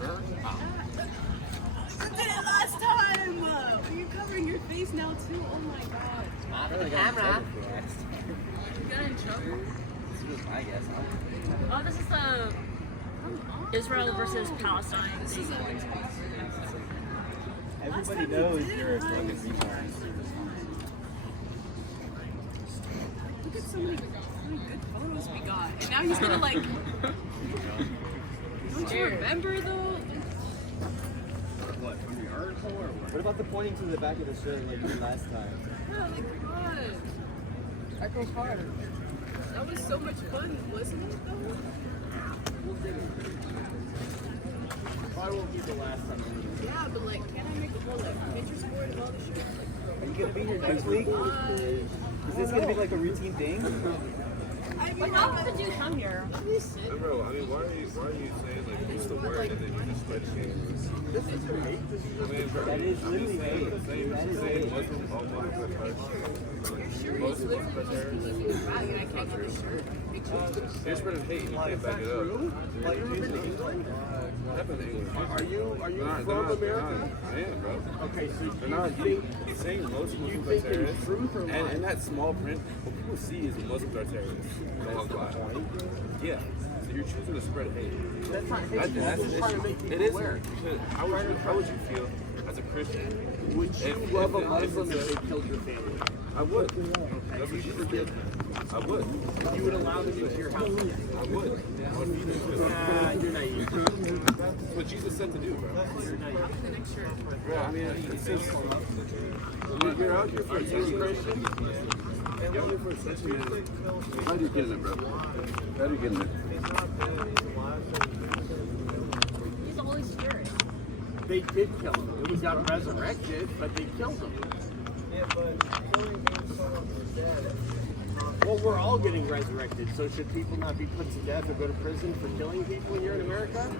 sure? You did it last time! Are you covering your face now too? Oh my god. Not the camera. You got in trouble? This was my guess, huh? Oh, this is the Israel versus Palestine thing. Everybody knows you're a fucking retard. Look at so many good photos we got. And now he's gonna like... Don't you remember though? What, from the article or what? What about the pointing to the back of the shirt like you did last time? Yeah, like God. That goes hard. That was so much fun, wasn't it though? Probably won't be the last time. Yeah, but like, can I make a whole like Pinterest board of all the shit? Are you gonna be here next week? Is this gonna be like a routine thing? But how often do you come here? Bro, I mean, why are you saying like use the word and then you just spread shame? This is hate. I mean, bro, That is literally hate. That is hate. Muslims, all Muslims are Most Muslims are terrorists. I can't get the shirt. You're spreading hate and you can't back it up. Like, you ever been to England? What happened to England? Are you They're from not, America? I am, bro. Okay, so They're not. He's saying most you Muslims think are it's terrorists. truth or And lie? in that small print, what people see is that Muslims are terrorists. That's the point. Yeah. So you're choosing to spread hate. That's not hate. That's That's an just trying to make issue. people It is. aware. How would you feel as a Christian? Would you If- love a if- if Muslim it's if they killed your family? I would. Okay, That's you what you forgive said. them. I would. You would allow them into your house? I would. I would feed them. Nah, you're naive. That's what Jesus said to do, bro. You're naive. Bro, I mean, it's just, you're out here for attention, Christian. You're out here for attention, man. How are you getting it, bro? How are you getting it? He's the Holy Spirit. They did kill him. He got resurrected, but they killed him. Yeah, but killing means someone is dead. Well, we're all getting resurrected, so should people not be put to death or go to prison for killing people when you're in America?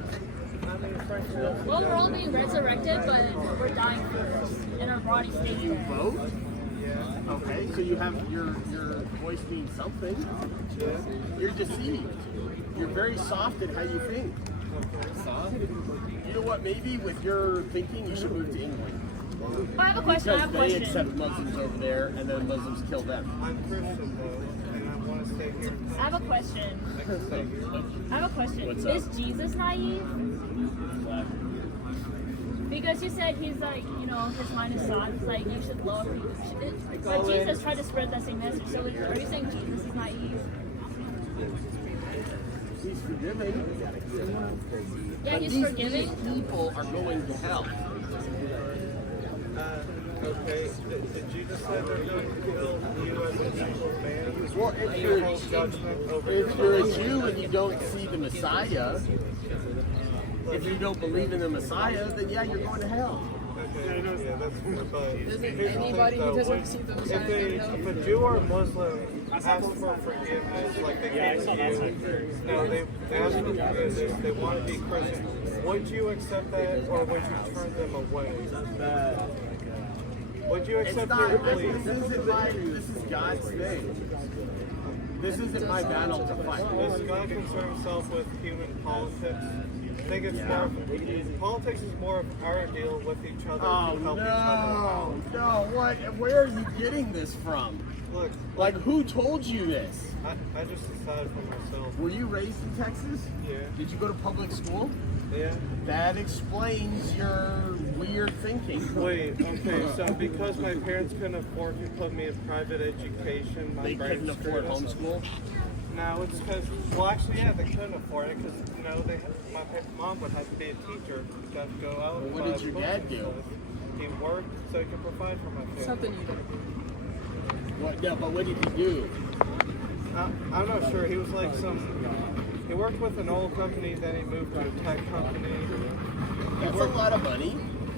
I mean, frankly, Well, we're all being resurrected, but we're dying first, and our body stays Do you dead. vote? yeah. Okay, so you have your voice means something. You're deceived. You're very soft in how you think. You know what? Maybe with your thinking, you should move to England. I have a question. I Because have a they question. accept Muslims over there, and then Muslims kill them. I'm Christian, though, and I want to stay here. I have a question. I have a question. What's up? Is Jesus naive? Because you said he's like, you know, his mind is soft. It's like you should love. But Jesus tried to spread that same message. So are you saying Jesus is naive? He's forgiving. Yeah, But he's these forgiving. people are going to hell. Okay, did you just say they're going to kill you as an equal man? Well, if You you're, hold judgment over if your you're a life? Jew and you don't see the Messiah, if you don't believe in the Messiah, then yeah, you're going to hell. Okay, yeah, that's but Doesn't here's the anybody thing, who though, doesn't see the Messiah if a Jew or a Muslim asks for forgiveness, like they came to you, no, they ask for forgiveness, they want to be Christian, would you accept that or would you turn them away? Would you It's accept not, their this belief? is God's thing. This isn't my battle to fight. Does God concern himself with human politics? I think it's more of, politics is more of our deal with each other Oh to help each other. no, what? Where are you getting this from? Look, Like, who told you this? I just decided for myself. Were you raised in Texas? Yeah. Did you go to public school? Yeah. That explains your weird thinking. Wait, okay, so because my parents couldn't afford to put me in private education, my They brain couldn't afford screwed us. homeschool? No, it's because, well, actually, yeah, they couldn't afford it because, you know, mom would have to be a teacher. She'd have to go out. Well, and what buy did your books dad and do? stuff. He worked so he could provide for my family. Something you did. What, yeah, but what did he do? I'm not sure. He was like he worked with an oil company, then he moved to a tech company. That's a lot of money.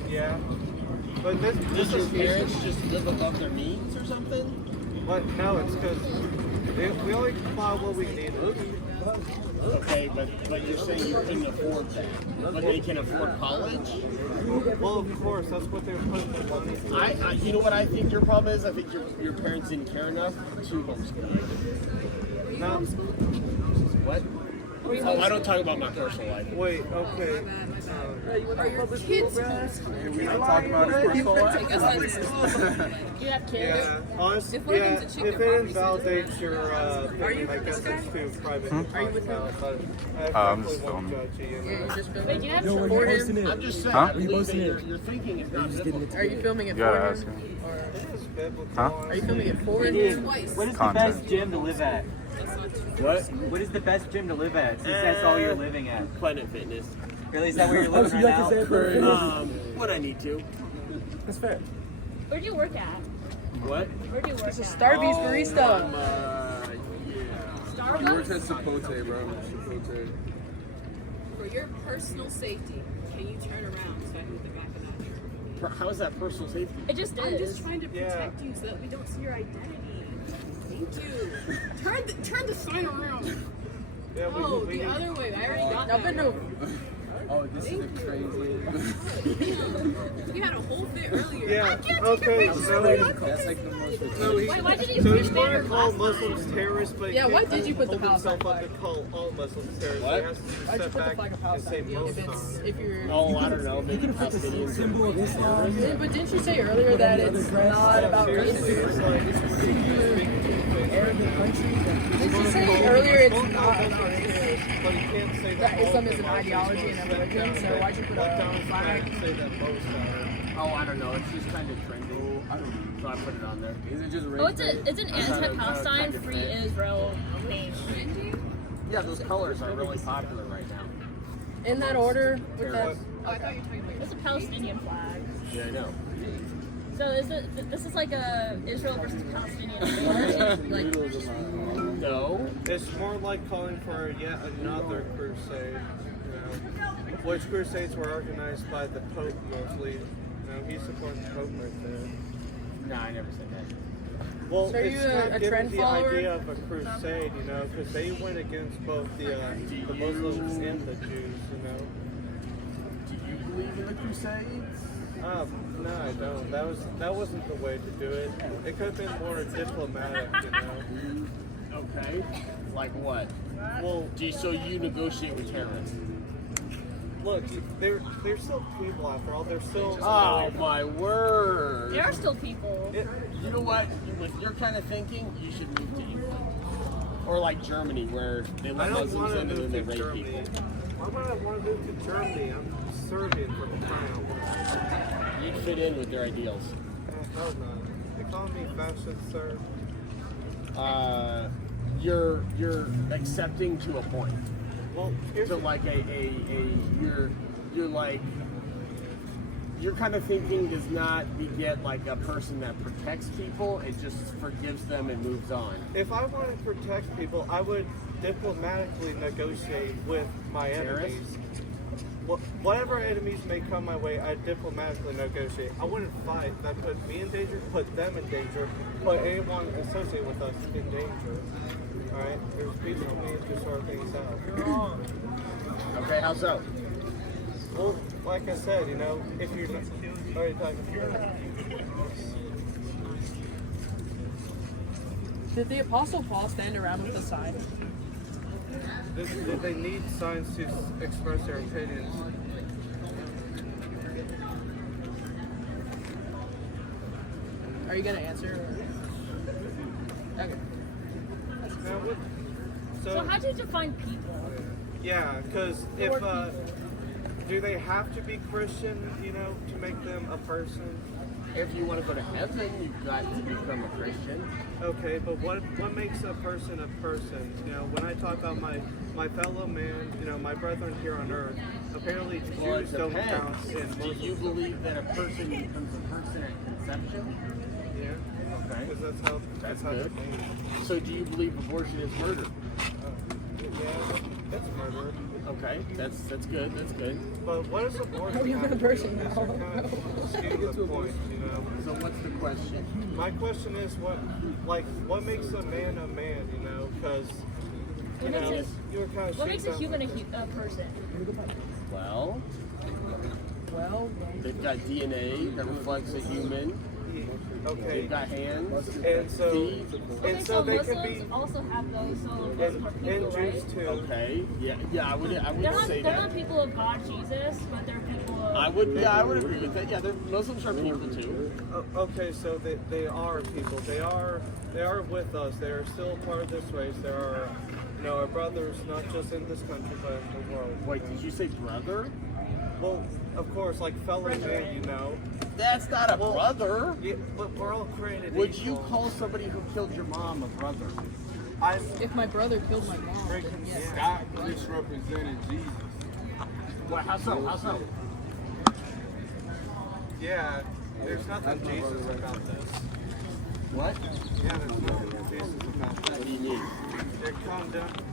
Yeah. But this Does your is parents just live above their means or something? But no, it's because we only buy what we need. Okay, but you're saying you couldn't afford that. But they can afford college? Well, of course, that's what they're putting the money for. I you know what I think your problem is? I think your parents didn't care enough to homeschool. No, What? Were you I don't talk about my personal life. Wait, okay. Are your kids We don't talk about his personal life. you have kids? Yeah, honestly, If we're yeah, into chicken if it invalidates your opinion, I guess it's too private. Are you with him? I'm just filming. You're just Wait, filming. do you have No, some we're him? posting it. I'm just saying, Huh? I believe that your thinking is not biblical. Are you filming it You gotta for ask him? him. Huh? Are you filming it for him? What is the Content. best gym to live at? What? What is the best gym to live at? Since that's all you're living at. Planet Fitness. Really, is that where you're Oh, living so right you like to now? say for When I need to. That's fair. Where do you work at? What? Where do you work at? Starbucks barista. Yeah. Starbucks? Chipotle, bro. Chipotle. For your personal safety, can you turn around so I can look the back of that? How is that personal safety? It just I'm is. just trying to protect you so that we don't see your identity. Thank you. Turn the sign around. Yeah, Oh, we the need- other way. I already got that. Oh, this is crazy. You had a whole fit earlier. Yeah, I can't okay, take a so picture. That's like the most So he, Why did you so push he's trying banner to call last Muslims time? terrorists, but he Yeah, why can't did you put the hold himself Palestine up to call all Muslims terrorists. What? He has to Why'd you step put the back flag of and say Palestine? most If you're Oh, I don't know. Maybe Palestinians. Symbol of Islam. Yeah, but didn't you say earlier that it's not about seriously, race? it's like Arrogant countries. Didn't you say earlier it's not about race? but he can't say That all Islam the is an Muslims ideology and a step religion, down so and why'd you put let a down his flag? flag and say that most are. Oh, I don't know. It's just kind of trendy. I don't know. So I put it on there. Is it just Oh, it's an anti-Palestine, free Israel thing. Yeah, those colors are really popular right now. In that order with that. It's a Palestinian flag. Yeah, I know. So this is like a Israel versus Palestinian war? Like, No. It's more like calling for yet another crusade. You know, which crusades were organized by the Pope mostly. You know, he's supporting the Pope right there. No, I never said that. Well, So are it's you kind a of giving trend the follower? idea of a crusade, you know, because they went against both the Muslims and the Jews, you know. Do you believe in the Crusades? No, I don't. That wasn't the way to do it. It could have been more diplomatic, you know. Okay. Like what? Well, So you negotiate with terrorists? look, they're still people after all. They're still. Oh my word! there are still people. You know what? With your kind of thinking, you should move to England. Or like Germany, where they I let don't Muslims want to in and then move they to rape Germany. people. Why would I want to move to Germany? I'm Serbian for the crown. You'd fit in with their ideals. Hell no. They call me fascist, sir. You're accepting to a point. Well, here's So like you're like your kind of thinking does not beget like a person that protects people. It just forgives them and moves on. if I want to protect people, I would diplomatically negotiate with my Terrorists? enemies. Whatever enemies may come my way, I diplomatically negotiate. I wouldn't fight. That put me in danger, put them in danger, put anyone associated with us in danger. Alright? There's people who need to sort things out. Okay, how so? Well, like I said, you know, if you're already talking Did the Apostle Paul stand around with a sign? they need signs to express their opinions. Are you gonna answer? Okay. Now, what, So how do you define people? yeah, because if do they have to be Christian, you know, to make them a person? If you want to go to heaven, you've got to become a Christian. Okay, but what makes a person a person? You know, when I talk about my fellow man, you know, my brethren here on earth, apparently Well, it Jews don't count depends. in Do you Muslims. believe that a person becomes a person at conception? Yeah, Okay. because that's how good. they're made. So do you believe abortion is murder? Yeah, that's murder. Okay, that's good. That's good. But what is abortion? Are you a actually? person It's now? kind of skewing the point, you know. So what's the question? My question is what makes a man, you know? Because you What makes know, it- you were kind of What makes a human a person? Well, they've got DNA that reflects a human. Okay. They've got hands. And so, feet. Okay, and so so they could Muslims be, also have those, so those are and people, right? Jews too. Okay. Yeah. I would say They're that. not people of God, Jesus, but they're people of... I would agree with that. Yeah, Muslims are people too. Okay, so they are people. They are with us. They are still part of this race. There are, our brothers, not just in this country, but in the world. Wait, did you say brother? Well, of course, like fellow man, That's not a brother. Yeah, but we're all created Would equal. you call somebody who killed your mom a brother? If my brother killed my mom, then yes. Scott misrepresented Jesus. What? How so? Yeah, there's nothing Jesus about this. What? Yeah, there's nothing Jesus about What this. do you mean? They're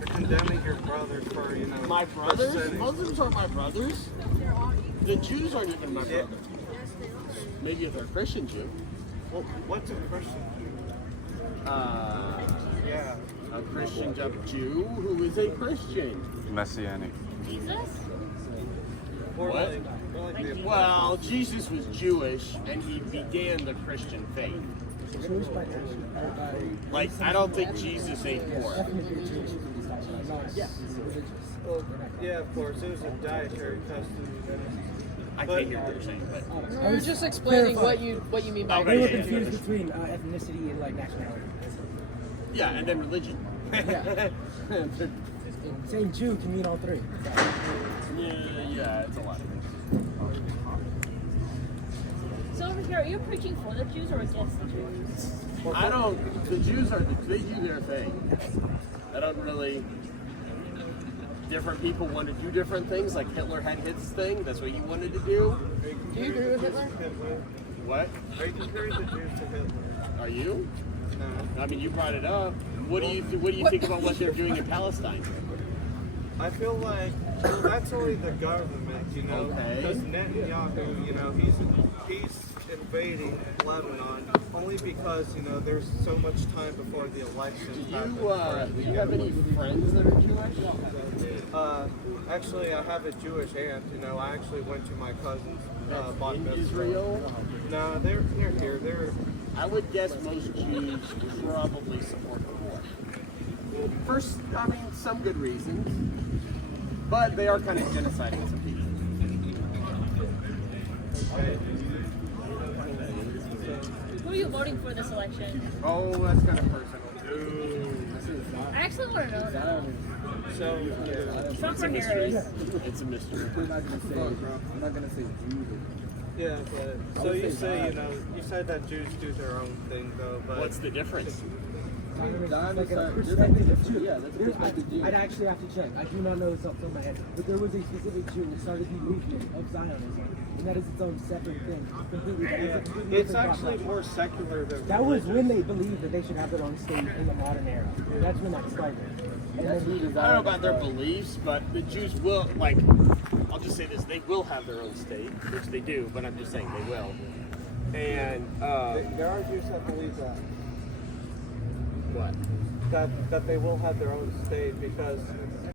condemning your brother for, My brothers? for sinning. Muslims aren't my brothers. The Jews aren't even my Yeah. brothers. Maybe if they're a Christian Jew. Well, what's a Christian Jew? Yeah. A Christian Jew who is a Christian. Messianic. Jesus? Or What? like the Well, Jesus was Jewish and he began the Christian faith. Like, I don't think Jesus ate pork. Well, yeah, of course. It was a dietary custom. I can't hear what you're saying, but I was just explaining what you mean by Okay, They yeah, were confused between ethnicity and like nationality. yeah, and then religion. Yeah. Saying Jew can mean all three. Yeah, it's a lot of things. So over here, are you preaching for the Jews or against the Jews? I don't. The Jews they do their thing. I don't really. Different people want to do different things. Like Hitler had his thing. That's what he wanted to do. Do you agree with Hitler? What? Are you comparing the Jews to Hitler? Are you? No. I mean, you brought it up. What do you think about what they're doing in Palestine? I feel like that's only the government, Okay. because Netanyahu, he's invading Lebanon only because there's so much time before the elections. Do you have any friends that are Jewish? Actually, I have a Jewish aunt. I actually went to my cousin's bat In mitzvah. Israel? No, they're here. They're I would guess most Jews probably support the war. First, I mean, some good reasons, but they are kind of genociding some people. Who are you voting for this election? Oh, that's kind of personal. I actually want to know that. so. Trump or Harris? It's a mystery. I'm not gonna say Jews. Yeah, but so you say you said that Jews do their own thing though, but What's the difference? Like a perspective of Jew. I'd actually have to check. I do not know this off the top of my head. But there was a specific Jew who started the movement of Zionism. And that is its own separate thing. Completely different. it's actually more secular than That was when they believed that they should have their own state in the modern era. That's when that started. And then I don't know about their beliefs, but the Jews will, I'll just say this, they will have their own state, which they do, but I'm just saying they will. And, there are Jews that believe that. what? That they will have their own state because